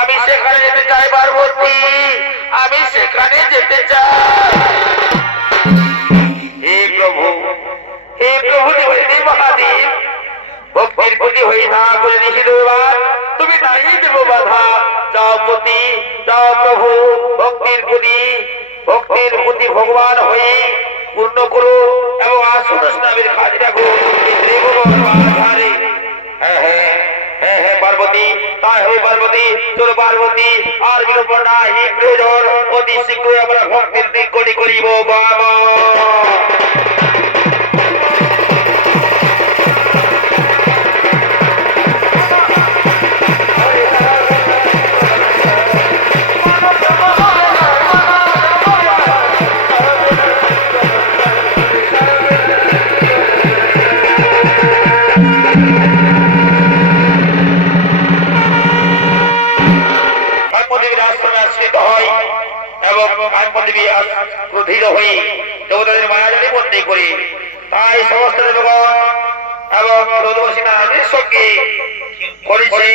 আমি সেখানে যেতে চাই পার্বতী, আমি সেখানে যেতে চাই। হে প্রভু বলে নিষিদ্ধ এবার তুমি নাই দেব বাধা। যাও পতি, যাও প্রভু, ভক্তির প্রতি ভগবান হয়ে পূর্ণ করো এবং আসুন স্নাবের খাজি রাখো। হ্যাঁ হ্যাঁ হ্যাঁ হ্যাঁ পার্বতী, তাই হবে পার্বতী। চলো পার্বতী, আর বিলম্ব নাই প্রয়োজন, অতি শীঘ্রই আমরা ভক্তির নিকটে করিব বাবা। ক্রোধিত হয়ে দেবতাদের মায়াজালে বন্দী করে, তাই সমস্ত দেবগণ এবং ক্রোধবশী নারীর সঙ্গে করেছে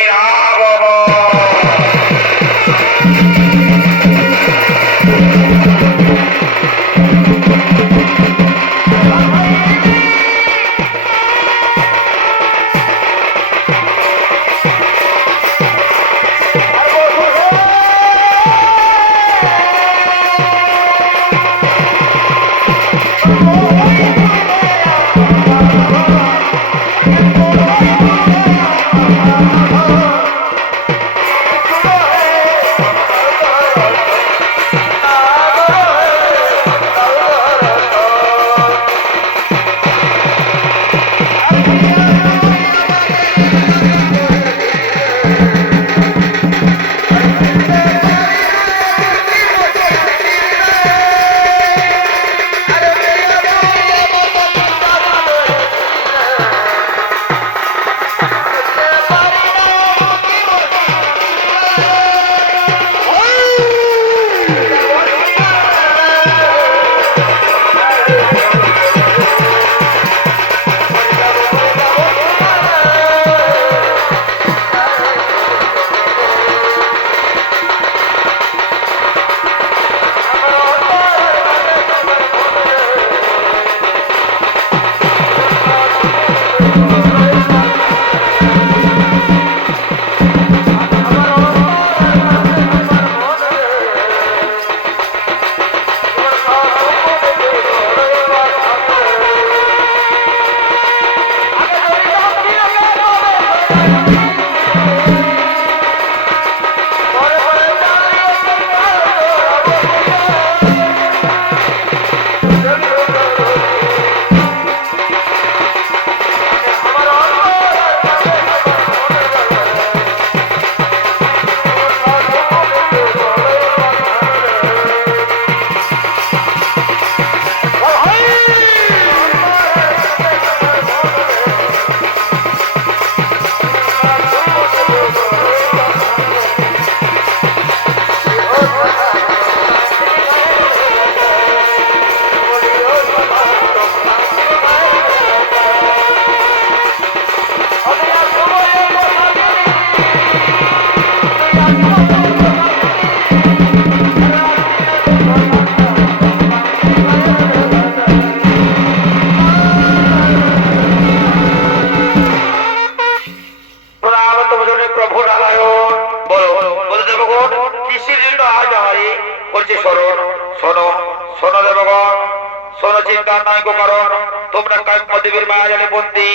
দেবীর মায়াজালে বন্দী,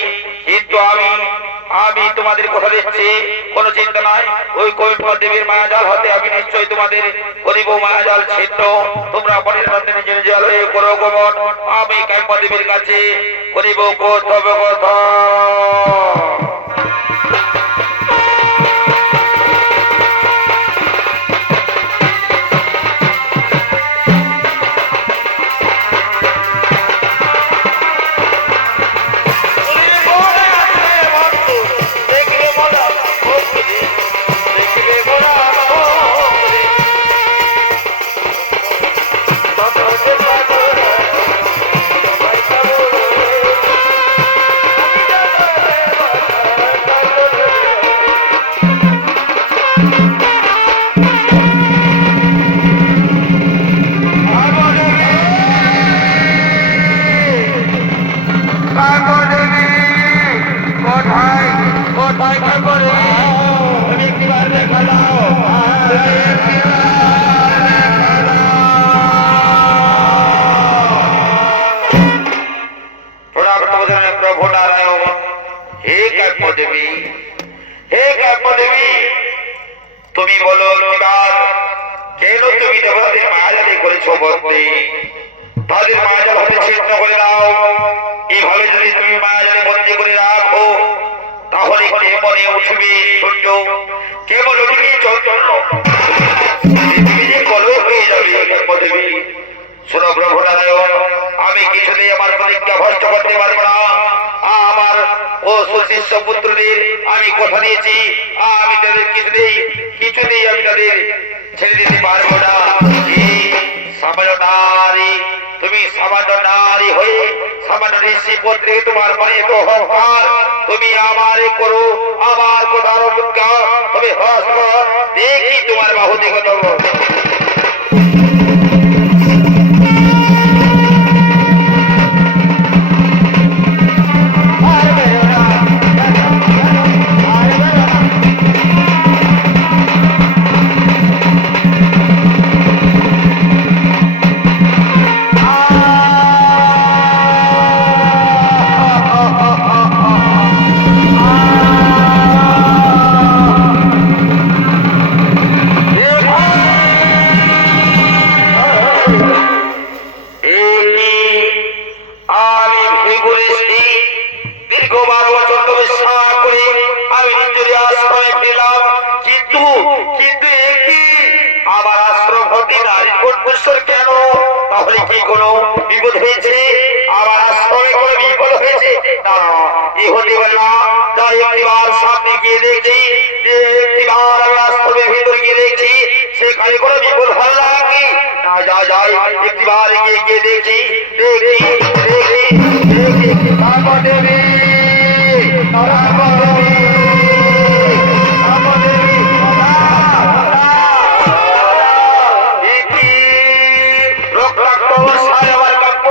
কিন্তু আমি তোমাদের কথা দিচ্ছি, কোনো চিন্তা নাই। ওই কৈফা দেবীর মায়াজাল হতে আমি নিশ্চয়ই তোমাদের করিব মায়াজাল ছিন্ন। তোমরা পরিণতি নিজে নিজে আলোয় করো গমন, আমি কাইমা দেবীর কাছে করিব কথা। বন্দী তাদের মায়াজাল হতে ছিন্ন করে দাও। এভাবে যদি তুমি মায়াজালে বন্দী করে রাখো তাহলে কেমনে উঠবে সূর্য, কেমন উঠবে চন্দ্র, পৃথিবী কলহ হয়ে যাবে দেবী। শোনো প্রভু নারায়ণ, আমি কিছুতেই আমার প্রতিজ্ঞা ভ্রষ্ট করতে পারবো না। আমার ও সুশিষ্য পুত্রদের আমি কথা দিয়েছি, আমি তাদের কিছুতেই আমি তাদের ছেড়ে দিতে পারবো না। সামান্য নারী, তুমি সামান্য নারী হয়ে সামান্য ঋষি পুত্রে তোমার মনে এত অহংকার, তুমি আমার করো আমার কথার অপেক্ষা, তবে দেখি তোমার বাহু দিগত। কেন তাহলে কি কোনো বিপদ হয়েছে? আমার আশ্রমে কোনো বিপদ হয়েছে? না, এ হতে পারে না। তাই একটিবার সামনে গিয়ে দেখছি, একটিবার আমি আশ্রমের ভিতরে গিয়ে দেখছি সেখানে কোনো বিপদ হয় নাকি না। যা যাই একটিবার গিয়ে দেখছি, দেখি দেখি দেখি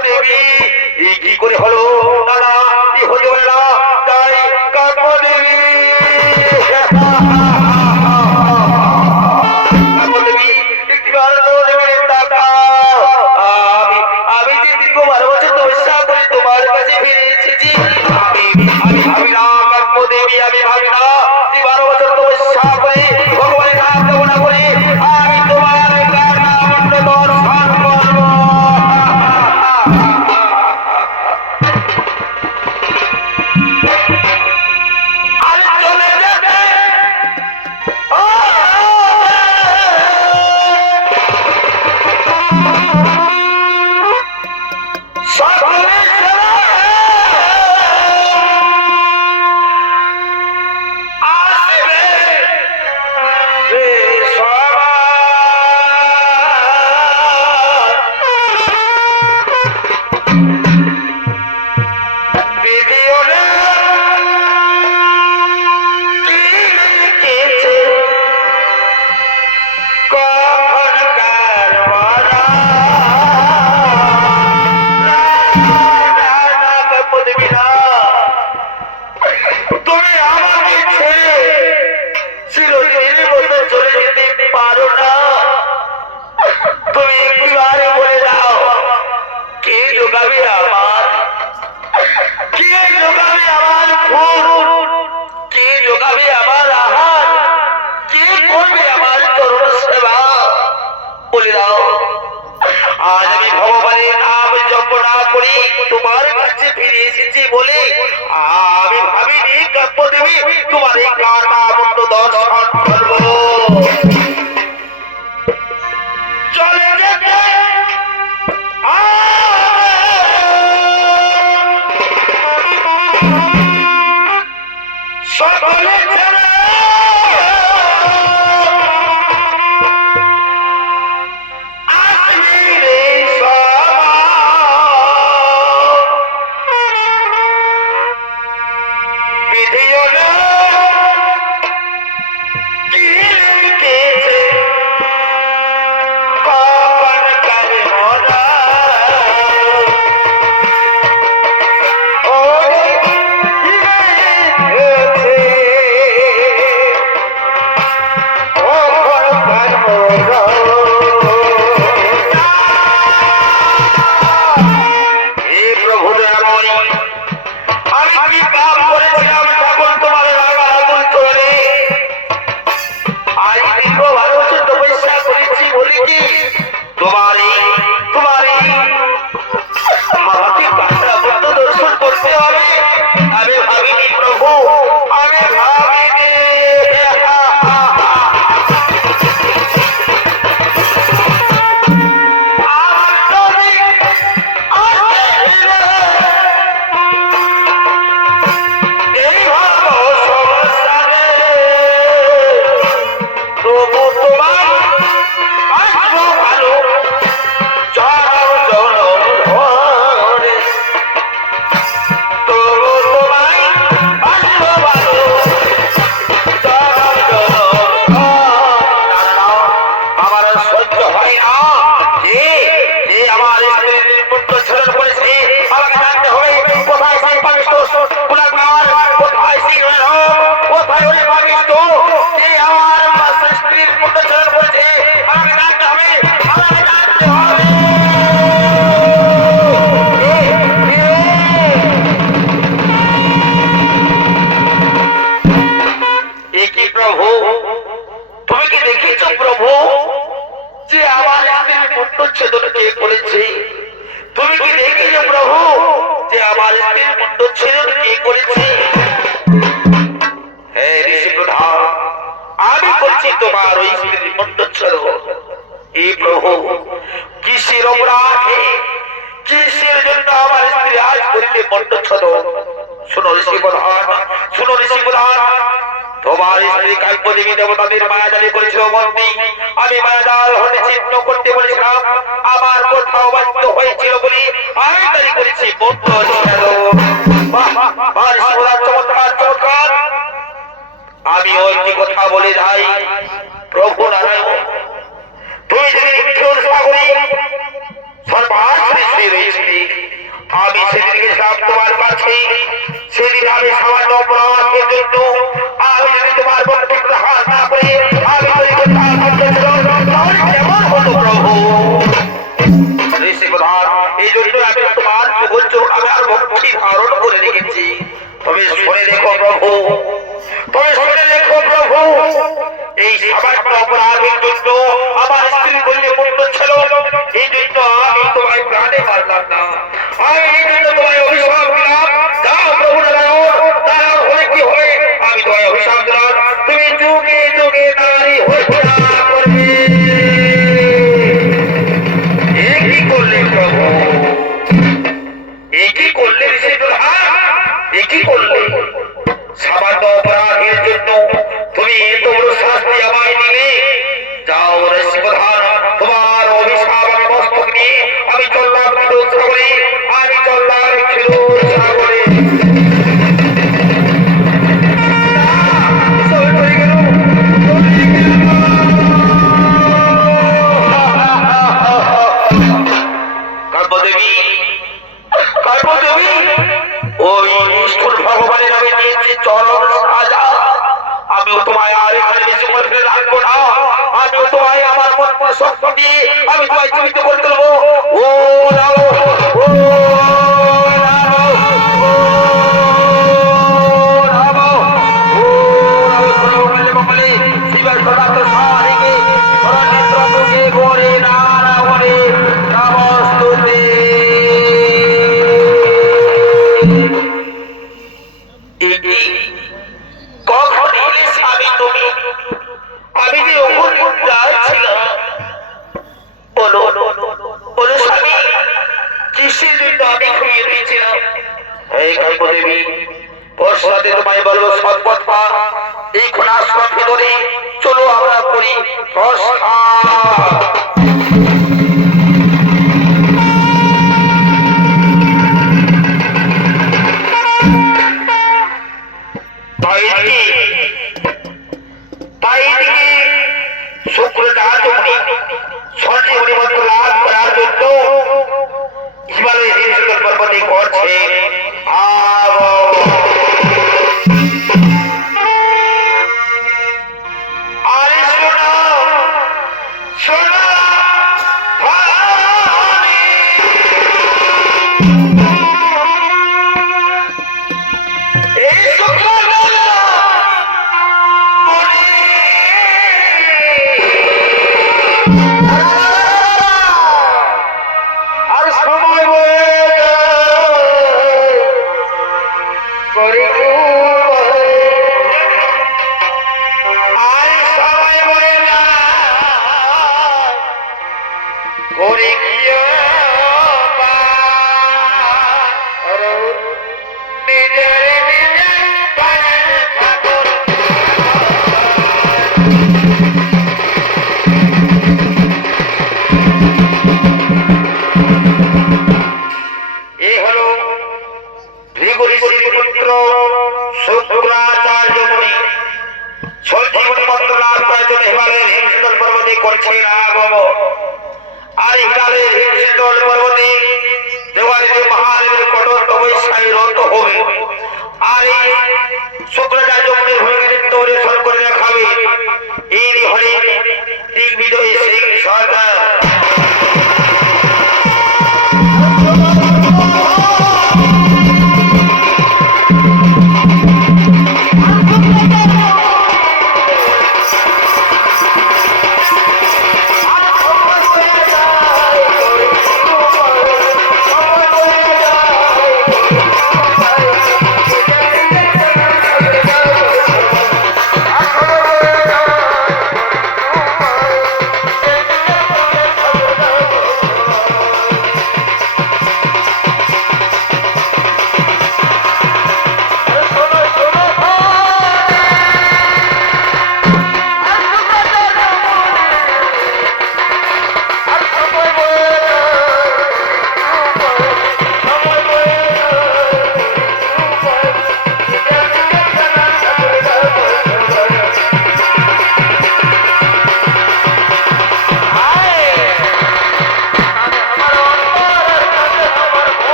দেবী কি করে হলো? দাদা কি হতে পারে না। তাই কাব্য দেবী আমি যে দীর্ঘ 12 বছর তপস্যা করে তোমার কাছে ফিরে এসেছি। আমি ভাবি না কাব্য দেবী, আমি ভাবি না 12 বছর তপস্যা করে ভগবানের নাম কামনা করে আমি তোমার দর্শন করবো। আজ আমি ভগবানের নাম জপ না করি তোমার কাছে ফিরে এসেছি বলে আমি ভাবিনি কাব্য দেবী তোমার এই কাটা মুন্ড দর্শন করবো। চলে যেতে সকলে কি করেছে। তুমি কি দেখেছো প্রভু যে আমার স্ত্রীর মুণ্ডচ্ছেদ কে করেছে? হ্যাঁ ঋষি প্রধান, আমি করছি তোমার ওই স্ত্রীর মুণ্ডচ্ছেদ। এই প্রভু কিসের অপরাধে, কিসের জন্য আমার স্ত্রী আজ করিলে মুণ্ডচ্ছেদ? শুনো ঋষি প্রধান, শুনো ঋষি প্রধান, তোমার স্ত্রী কাব্যদেবী দেবতাদের মায়াজালে করেছিল বন্দী। আমি মায়াজাল হতে চিহ্ন করতে বলেছিলাম, আমার কোথাও বাধ্য হয়েছিল বলে আমি তাই করেছি মুণ্ডচ্ছেদ। চমৎকার চমৎকার। আমি ওই কথা বলে যাই, প্রভু নারায়ণ, তুমি যদি ক্ষীর সাগরে সর্বাশ্রী রয়েছিলে, আমি সেদিন গেছিলাম তোমার কাছে। সেদিন আমি সামান্য অপরাধের জন্য আমি যদি তোমার পক্ষে গ্রহণ না করে আমি কেমন হতো প্রভু? ঋষি প্রধান, এই জন্য আমি তোমার চোখ আমার ভক্তি ধারণ করে রেখেছি। তবে শুনে দেখো প্রভু, তবে শুনে দেখো প্রভু, এই সামান্য অপরাধের জন্য আমার স্ত্রী বললে মুণ্ডচ্ছেদ, এই জন্য আমি তোমায় প্রাণে মারলাম না। আমি এই জন্য তোমায় অভিশাপ দিলাম। যাও প্রভু নারায়ণ, তার হলে কি হবে? আমি তোমায় অভিশাপ দিলাম, তুমি যুগে যুগে নারী হত্যা করবে। কি করলে প্রভু? কি করলে ঋষি প্রধান? কি করলে? সামান্য অপরাধের জন্য তুমি এত বড় শাস্তি আমায় দিলে? যাও ঋষি প্রধান, তোমার অভিশাপ আমি মস্তক নিয়ে আমি চললাম ক্ষীর সাগরে, আমি চললাম ক্ষীর সাগরে। কাব্যদেবী, কাব্যদেবী, ওই নিষ্ঠুর ভগবানের আমি দিয়েছি চরণ সাজা। আমিও তোমায় আর এখানে বেশি করে ফেলে রাখবো না। আমিও তোমায় আমার মন শক্তি দিয়ে আমি তোমায় জীবিত করে তুলবো। ও রাম, ও তোমায় বলবো সৎ কথা, এই খোলার ভিতরে চলো আমরা করি শুক্রটা তুমি সঞ্জীবনী মন্ত্র লাভ করার জন্য হিমালয় হিমশীতল পর্বতে করছে।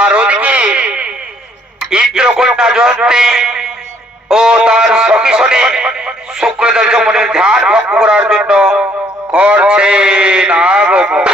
আর ওদিকে ইন্দ্রকন্যা জয়ন্তী ও তার সখী শোনে শুক্রদেব যমনের ধ্যান ভঙ্গ করার জন্য করছেন আগমন।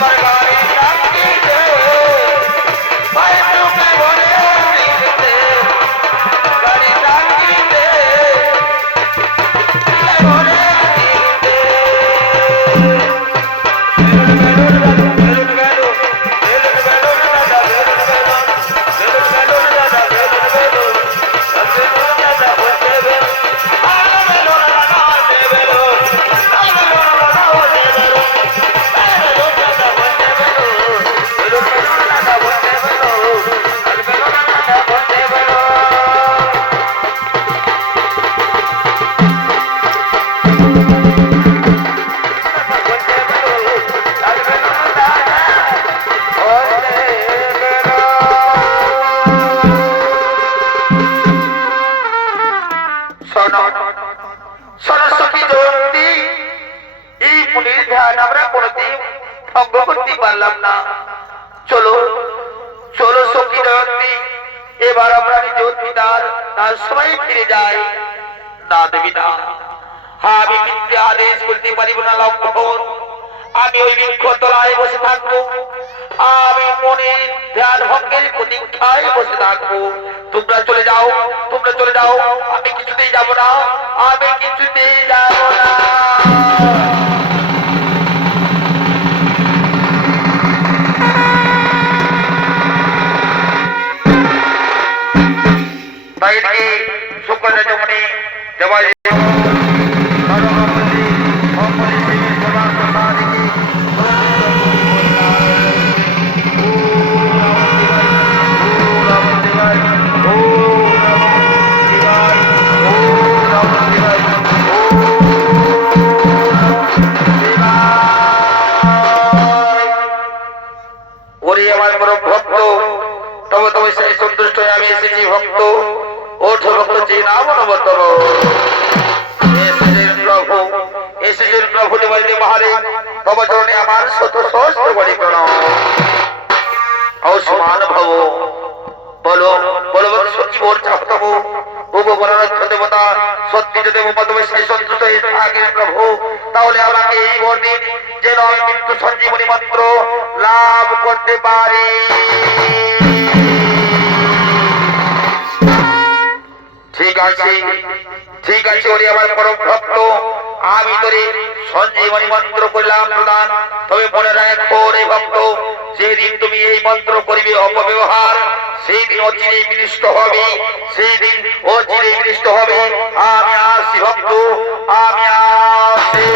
আমার গাড়ি টাঙ্গিতে পায়ে চোখে ভরে দিতে গাড়ি টাঙ্গিতে ভরে দিতে সরস্বতী জয়ন্তী এই মুনির ধ্যান আমরা কোনদিন ভঙ্গ করতে পারলাম না। চলো চলো সখী জয়ন্তী, এবার আমরা নিজ পিতার তার সময় ফিরে যাই। না দেবী না, আমি মিথ্যে আদেশ করতে পারিব না লক্ষ্মণ। আমি ওই বৃক্ষ তলায় বসে থাকবো, আমি মনে ধ্যান ভঙ্গের প্রতীক্ষায় বসে থাকবো। তোমরা চলে যাও, তোমরা চলে যাও, আমি কিছুতেই যাব না, আমি কিছুতেই যাব না। বাইরে শুক্র যমনে দেবাই ভক্ত ওঠ ভক্ত চিনাম নবতর প্রভু এসেছেন প্রভু দেবালী মহারে তব চরণে আমার শত সহস্র বড়ি প্রণাম। অসমান ভব বলো বলো সত্যি মোর চাহতব ভুব বনরক্ষ দেবতা সত্যি যদি পদমে সেই সন্তুষ্ট হয়ে থাকেন প্রভু, তাহলে আমাকে এই বর দিন যেন আমি মৃত্যু সঞ্জীবনী মন্ত্র লাভ করতে পারি। ঠিক আছে ঠিক আছে, ওরে আমার পরম ভক্ত, আমি তোরে সঞ্জীবনী মন্ত্র করলাম প্রদান। তবে মনে রাখো রে ভক্ত, যেদিন তুমি এই মন্ত্র করিবে অপব্যবহার, সেই দিন অচিরেই বিনষ্ট হবে, সেই দিন অচিরেই বিনষ্ট হবে। আমি আসি ভক্ত, আমি আসি।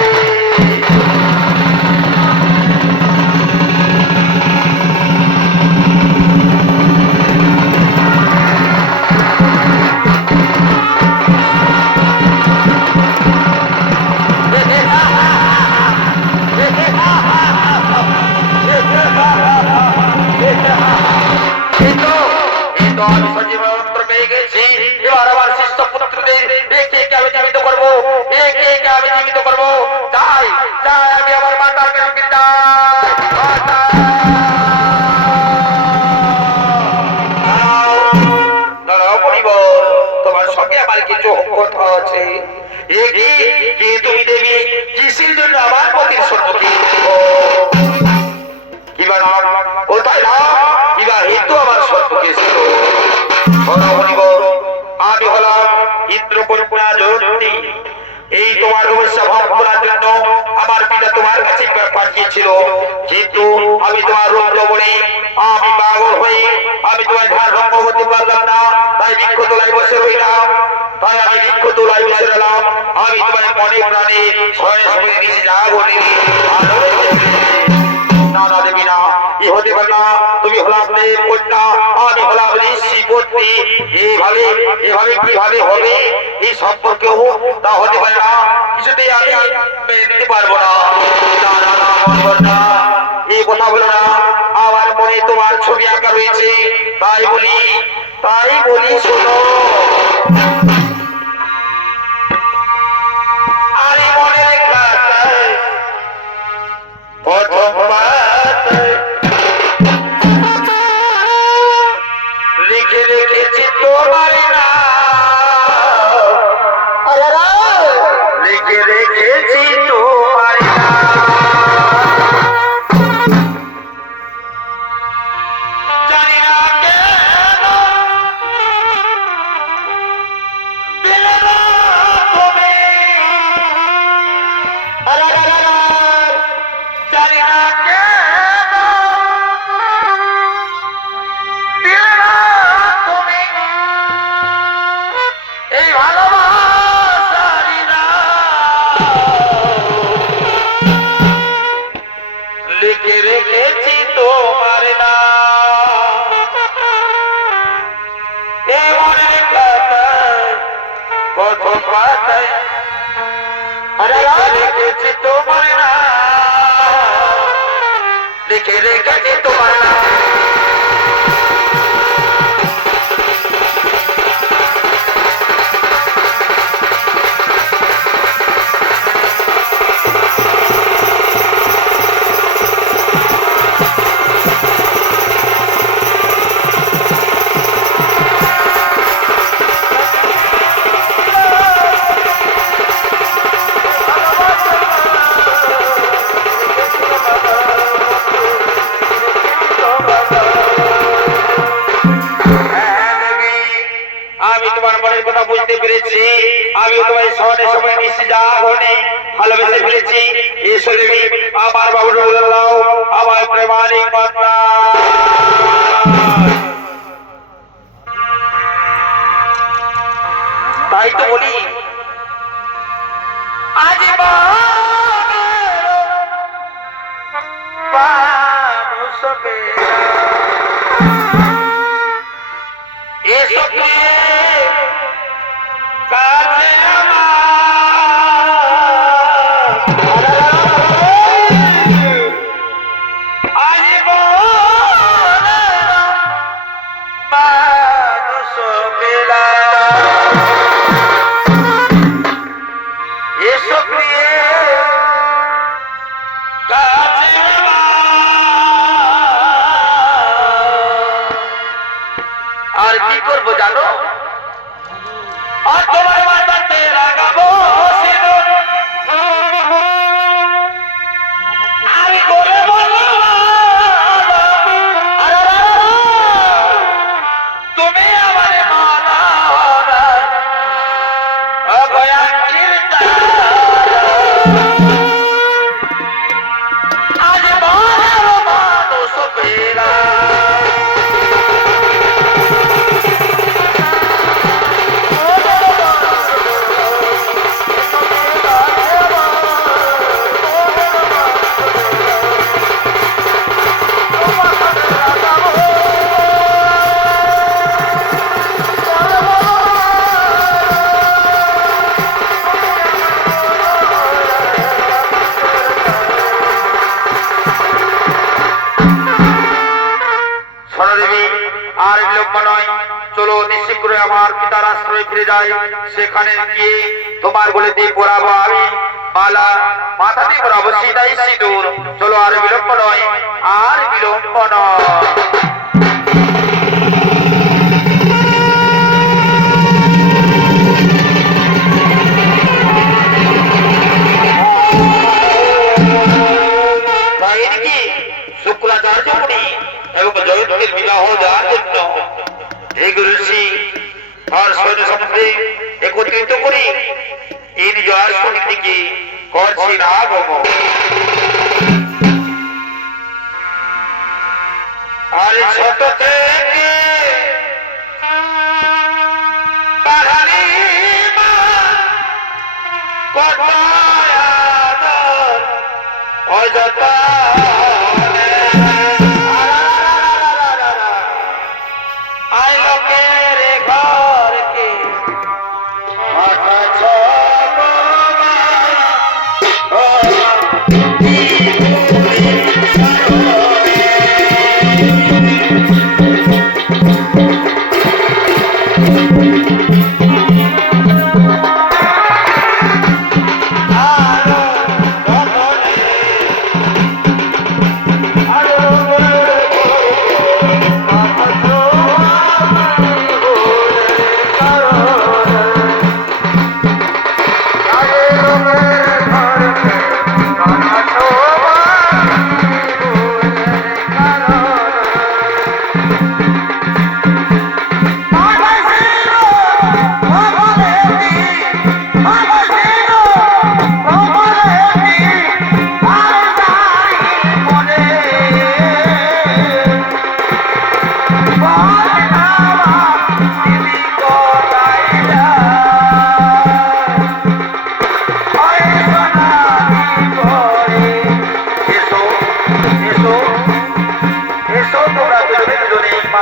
আমি সঞ্জীবনী মন্ত্র পেয়ে গেছি, এবার আমার শিষ্য পুত্রদের একে একে আমি জীবিত করবো, একে একে আমি জীবিত করবো। তাই তাই আমি আমার মাতার কাছে যাই। তোমার সঙ্গে আমার কিছু কথা আছে। কে তুমি দেবী, কিসের জন্য আমার পতির সম্মুখে? কিবা নাম কোথায় নাম কিবা হেতু আমার সম্মুখে ছিল? আমি হলাম ইন্দ্রকন্যা জয়ন্তী। এই তোমার সমস্যা ভঙ্গ করার জন্য আমার পিতা তোমার কাছে পাঠিয়েছিল, কিন্তু আমি তোমার রুদ্র বলে আমি পাগল হয়ে আমি তোমার ধার ভঙ্গ করতে পারলাম না। তাই বৃক্ষ তোলায় বসে রইলাম, তাই আমি বৃক্ষ তোলায় বসে রইলাম। আমি তোমার মনে প্রাণে স্মরণে স্মরণে নিয়ে যাবো। না না দেবী না, এ হতে পারে না। তুমি হলাম কন্যা, আমি হলাম ঋষি পত্নী। এইভাবে এভাবে কিভাবে হবে এই সম্পর্কেও? তা হতে পারে না, কিছুতেই আমি মেনে নিতে পারবো না। না না না, মন না, এই কথা বলো না। আমার মনে তোমার ছবি আঁকা রয়েছে, তাই বলি শোনো। আরে মনে রেখা লিখে রেখেছি তোমার না, লিখে রেখেছি তোমার না। লিখে রেখেছি তোমার নাম এমন খাতায় কত পাতায় রেখেছি তোমার নাম লিখে রেখেছি তোমার নাম বুঝতে পেরেছি আমি তোমার শহরে সময় মিশে যাবনে ভালোবেসে ফেলেছি এসো দেবী আমার বাবু আমার প্রেমানিক মাতা তাই তো বলি আজ এসো আর কি করবো জানো আর তোমার মাথাতে লাগাবো আমি করে বলবো তুমি আমার মানা আজ মানুষ পেলা আর বিলম্ব নয় চলো নিশ্চিত করে আমার পিতার আশ্রয় ফিরে যাই সেখানে গিয়ে তোমার বলে দিয়ে পড়াবো আমি মালা মাথা দিয়ে পড়াবো সিধাই সিঁদুর চলো আর বিলম্ব নয় আর বিলম্ব নয় শুক্রাচার্য মুনি এবং জয়ন্তীর বিবাহ দেওয়ার জন্য এই গুরুজি আর সৈন্য সম্বন্ধে একত্রিত করি এই নিজ আসন দিকে করছি না আগমন আর ছোট থেকে বাঙালি মা কত আদর অযথা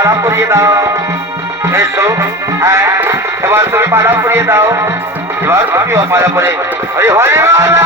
মালা পরিয়ে দাও। এসো, হ্যাঁ এবার তুমি মালা পরিয়ে দাও। এবার তুমি মালা পরে হরি হরি মালা।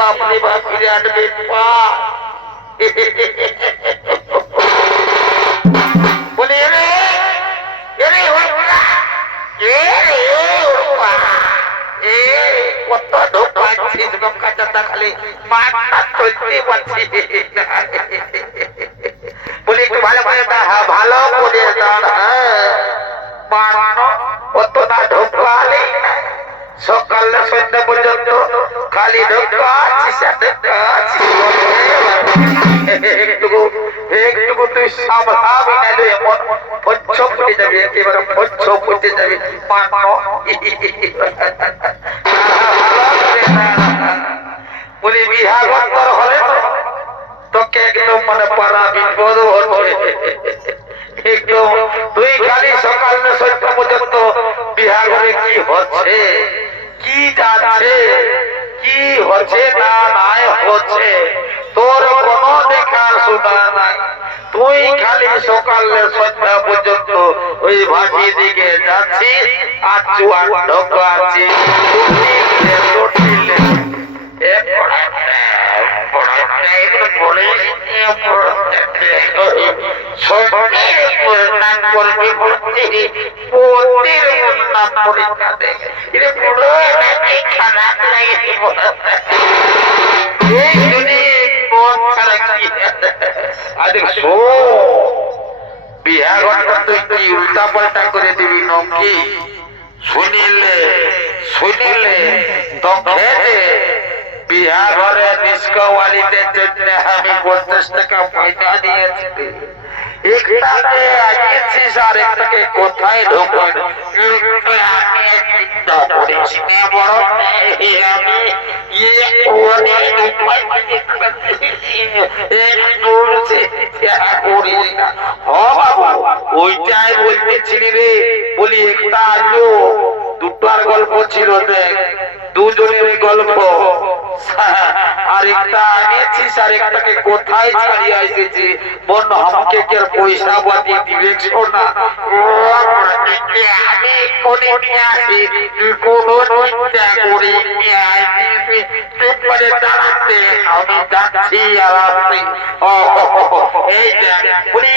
बापरे बाप विराट बेटपा बोले रे रे होळा रे होळा ए কত ঢোকাচ্ছি গমকাটা খালি মাথা চলতে বলছি বলি একটু ভালো করে ভালো করে দাঁড় মানো কতটা ঢোকালে সকাল সন্ধ্যা পর্যন্ত খালি ঢোকাচ্ছিস একটু তুই সামলাবি না এমন ফচ্ছ ফুটে যাবি একেবারে ফচ্ছ ফুটে যাবি বলি বিহার অন্তর হলে তোকে একদম মানে পারা বিপদ হচ্ছে একদম তুই খালি সকাল সন্ধ্যা পর্যন্ত বিহার ঘরে কি হচ্ছে কি যাচ্ছে কি হচ্ছে না নাই হচ্ছে তোর কোনো দেখার শোনা নাই তুই খালি সকালে সন্ধ্যা পর্যন্ত ওই ভাটি দিকে যাচ্ছিস আর চুয়ার ঢোকাচ্ছিস বিহার তুই কি উল্টা পাল্টা করে দিবি নকি শুনিলে শুনিলে তোকে বিহার ঘরে নিষ্কাওয়ালিদের জন্য আমি 50 টাকা পয়সা দিয়েছি একটাকে আগিয়েছিস আর একটাকে কোথায় ঢোকান ওইটাই বলতেছিলি রে বলি একটা আলো দুটার গল্প ছিল দেখ দুজনের গল্প আর একটা আনিয়েছিস আর একটাকে কোথায় ছাড়িয়ে এসেছি বল আমাকে কি আর পয়সা বাদি দিবে না আমি কোনে নিয়ে আসি কোনো চিন্তা করি পেপারে দাঁড়াতে আমি যাচ্ছি আর আসছি এই বলি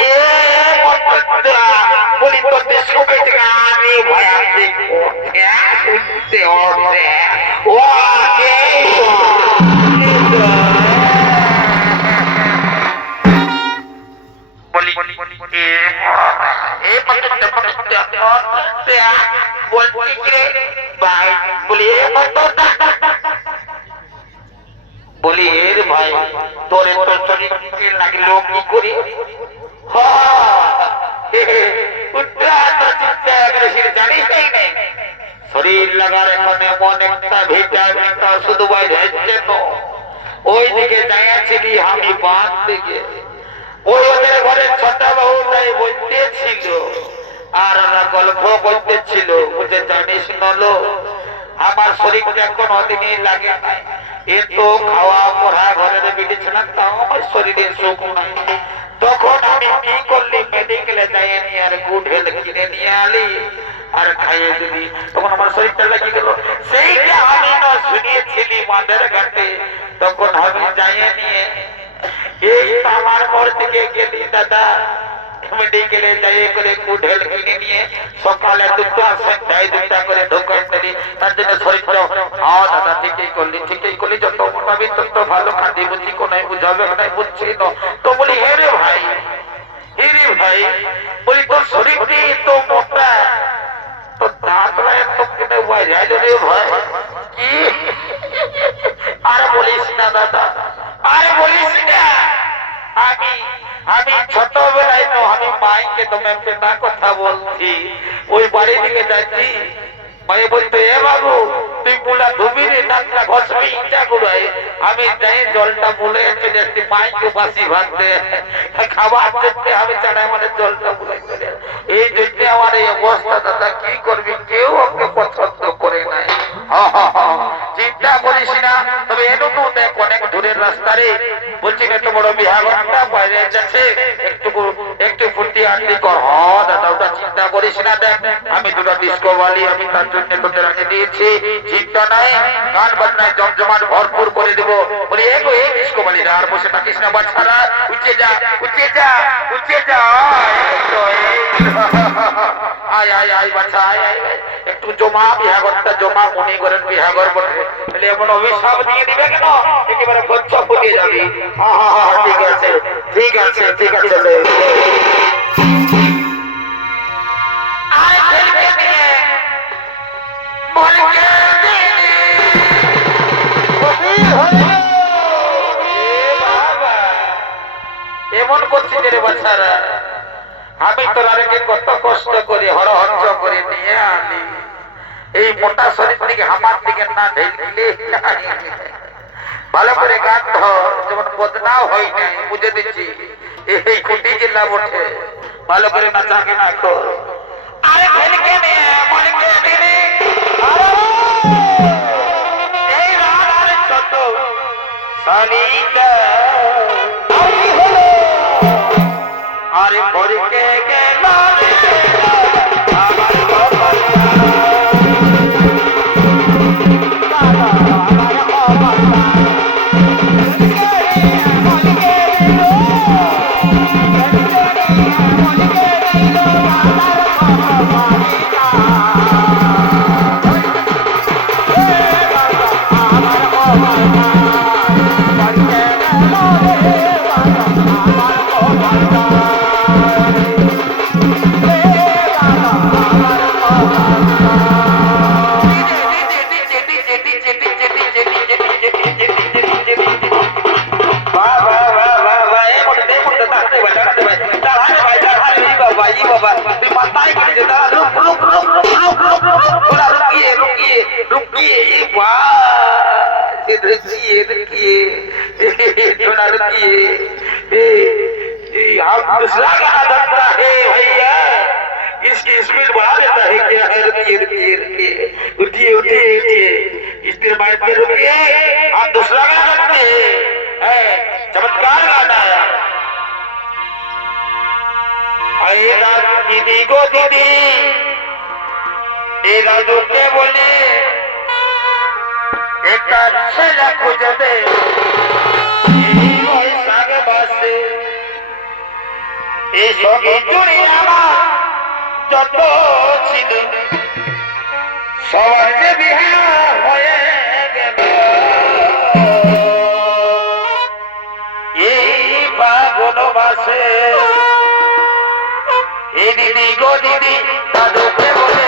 বলি তোদের সবাই থেকে আমি ভয় আসছি শুনতে হচ্ছে ও বলি এর ভাই তোর লাগলো কি করি জানিস শরীর লাগার এখানে এমন একটা ভিটামিন শুধু বাইরে ওই দিকে যাইয়াছিলি আমি বাদ দিকে ওই ওদের ঘরে ছোট বহুটাই বলতেছিল আর ওরা গল্প করতেছিল বুঝে জানিস নলো আমার শরীরটা কোনো দিনই লাগে নাই এত খাওয়া পড়া ঘরে বেরিয়েছিলাম তাও আমার শরীরে সুখ নাই তখন আমি কি করলি মেডিকেলে যাই নিয়ে আর গুড হেলথ কিনে নিয়ে আলি আর খাইয়ে দিবি তখন আমার শরীরটা লেগে গেল সেইটা আমি না শুনিয়েছিলি মাদের ঘাটে তখন আমি যাই নিয়ে এই আমার ঘর থেকে গেলি দাদা মেডিকেলে যাই করে গুড হেলথ কিনে নিয়ে সকালে দুটো সন্ধ্যায় দুটা করে ঢোকাই দিলি তার জন্য শরীরটা হ্যাঁ দাদা ঠিকই করলি যত মোটাবি তত ভালো খাদি বুঝি কোনায় বুঝাবে নাই বুঝছি তো বলি হে রে ভাই বলি তোর শরীরটি তো মোটা তো দাঁত নাই বাইরে রে ভাই কি আর বলিস না দাদা আর বলিস না আমি আমি ছোটবেলায় তো আমি মাইকে তোমার পেটা কথা বলছি ওই বাড়ি দিকে যাচ্ছি মায়ে বলতো এ বাবু তুই পুলা ধুবি রে নাকটা ঘষবি ইচ্ছা করে আমি যাই জলটা বলে চলে আসছি মাইকে বাসি ভাবতে খাবার দেখতে আমি ছাড়া আমাদের জলটা বলে চলে এই জন্য আমার এই অবস্থা দাদা কি করবি কেউ আমাকে পছন্দ করে নাই চিন্তা করিস না তবে এটুকু দেখ অনেক দূরের রাস্তা রে বলছি এত বড় বিহাঘরটা বাইরে যাচ্ছে একটু ফুর্তি আনতি কর দাদা ওটা চিন্তা করিস না দেখ আমি দুটো ডিস্কো বালি আমি তার জন্য তোদের আগে দিয়েছি চিন্তা নাই গান বাজনায় জমজমাট ভরপুর করে দেব বলি এই ডিস্কো বালি আর বসে থাকিস না বাচ্চারা উঠে যা উঠে যা উঠে যা আয় আয় আয় বাচ্চা আয় আয় একটু জমা বিহাঘরটা জমা মনে করেন বিহাঘর বটে তাহলে এমন অভিশাপ দিয়ে দিবে কেন একেবারে বচ্চা ফুটিয়ে যাবি ঠিক আছে ঠিক আছে ঠিক আছে এমন করছি রে বাচ্চারা আমি তোরাকে কত কষ্ট করে হরহঞ্চ করে নিয়ে আনি এই মোটা শরীর থেকে আমার দিকে না ঢেলে ভালো করে গান ধর যেমন বদনাও হয় নাই বুঝে দিচ্ছি এই খুঁটি জেলা বটে ভালো করে নাচাকে না কর আরে ঢেলকে নে মনকে নে এই রাত আরে ছোট সালিতা আরে পরকে গেল আমার কপাল दूसरा गाना बनता है भैया इसकी स्पीड बढ़ा देता है क्या है रुकिए रुकिए रुकिए उठिए उठिए उठिए इस दिन बाइक में रुकिए आप दूसरा गाना बनते हैं चमत्कार गाना है दीदी को दीदी ए राजू के बोले एक अच्छा खोज दे এই সঙ্গে জুড়ে আমার যত ছিল সবার যে বিহা হয়ে গেল এই ফাগুন মাসে এই দিদি গো দিদি দাদুকে বলে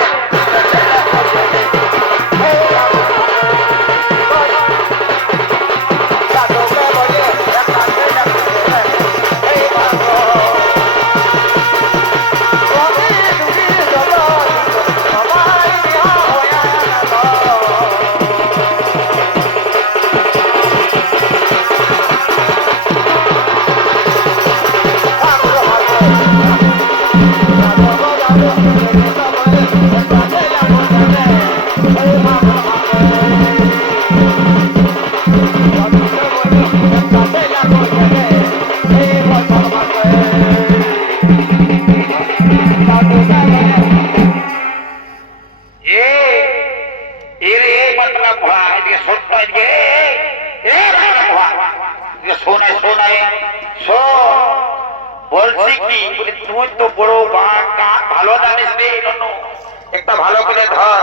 একটা ভালো করে ধর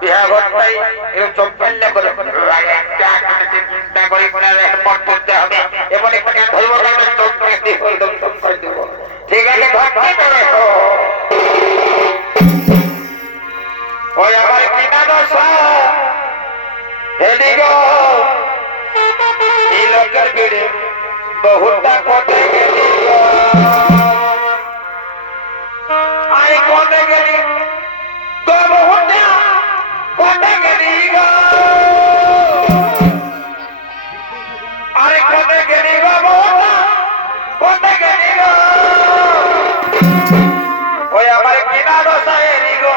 বিহাঘরটাই এরকম চম্পাল্লা করে করতে হবে এমন একটা ধরবো ঠিক আছে ওই আমার কিনা দোষ গেলে বহুটা কোথায় গেলি আরে কোথায় গেলি তো বহুটা কোথায় গেলি আরে কোথায় গেলি গো বহুটা কোথায় গেলি গো ওই আমার কিনা দশায় গো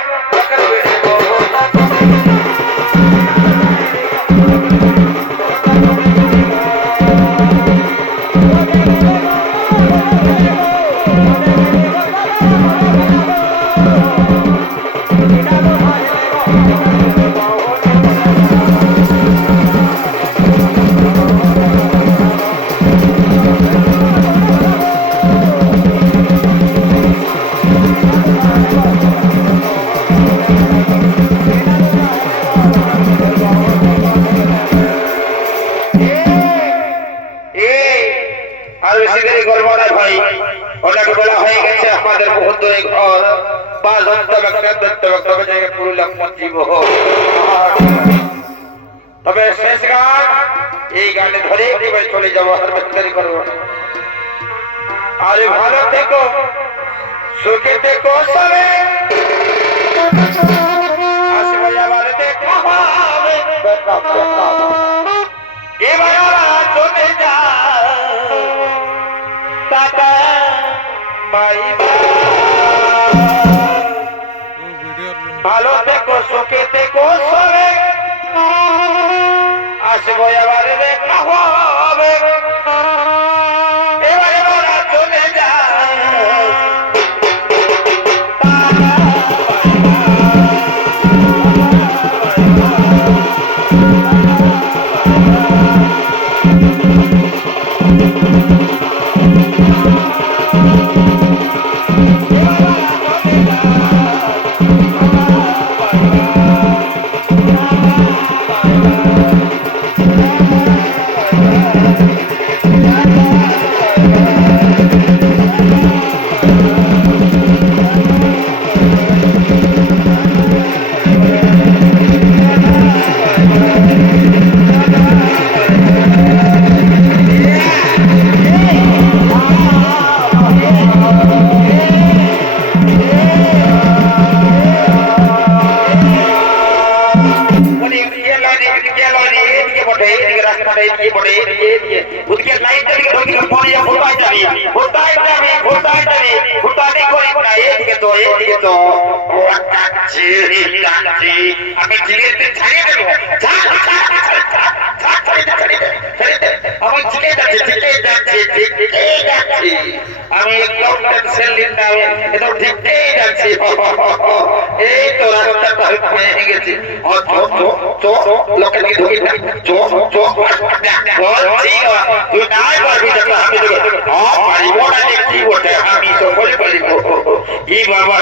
তবে শেষ গান এই গানে ধরে একেবারে চলে যাবো হারবেস্টারি করবো আরে ভালো থেকো সুখে থেকো সবে আসবে আবার দেখা হবে এবার চলে যা টাটা বাই ভালো থেকো সুখে থেকো সবে আসবো এবার দেখা হবে এবার চলে যা আমি জিগেতে ছাড়িয়ে দেবো আমার জিগে যাচ্ছে আমি একদম টেনশন নিন না একদম ঠিকই যাচ্ছি এই তো রাস্তাটা হয়ে গেছে লোকের ঢুকি না তুই নাই পারবি আমি পারিব না কি বটে আমি তো বলে পারিব এই বাবা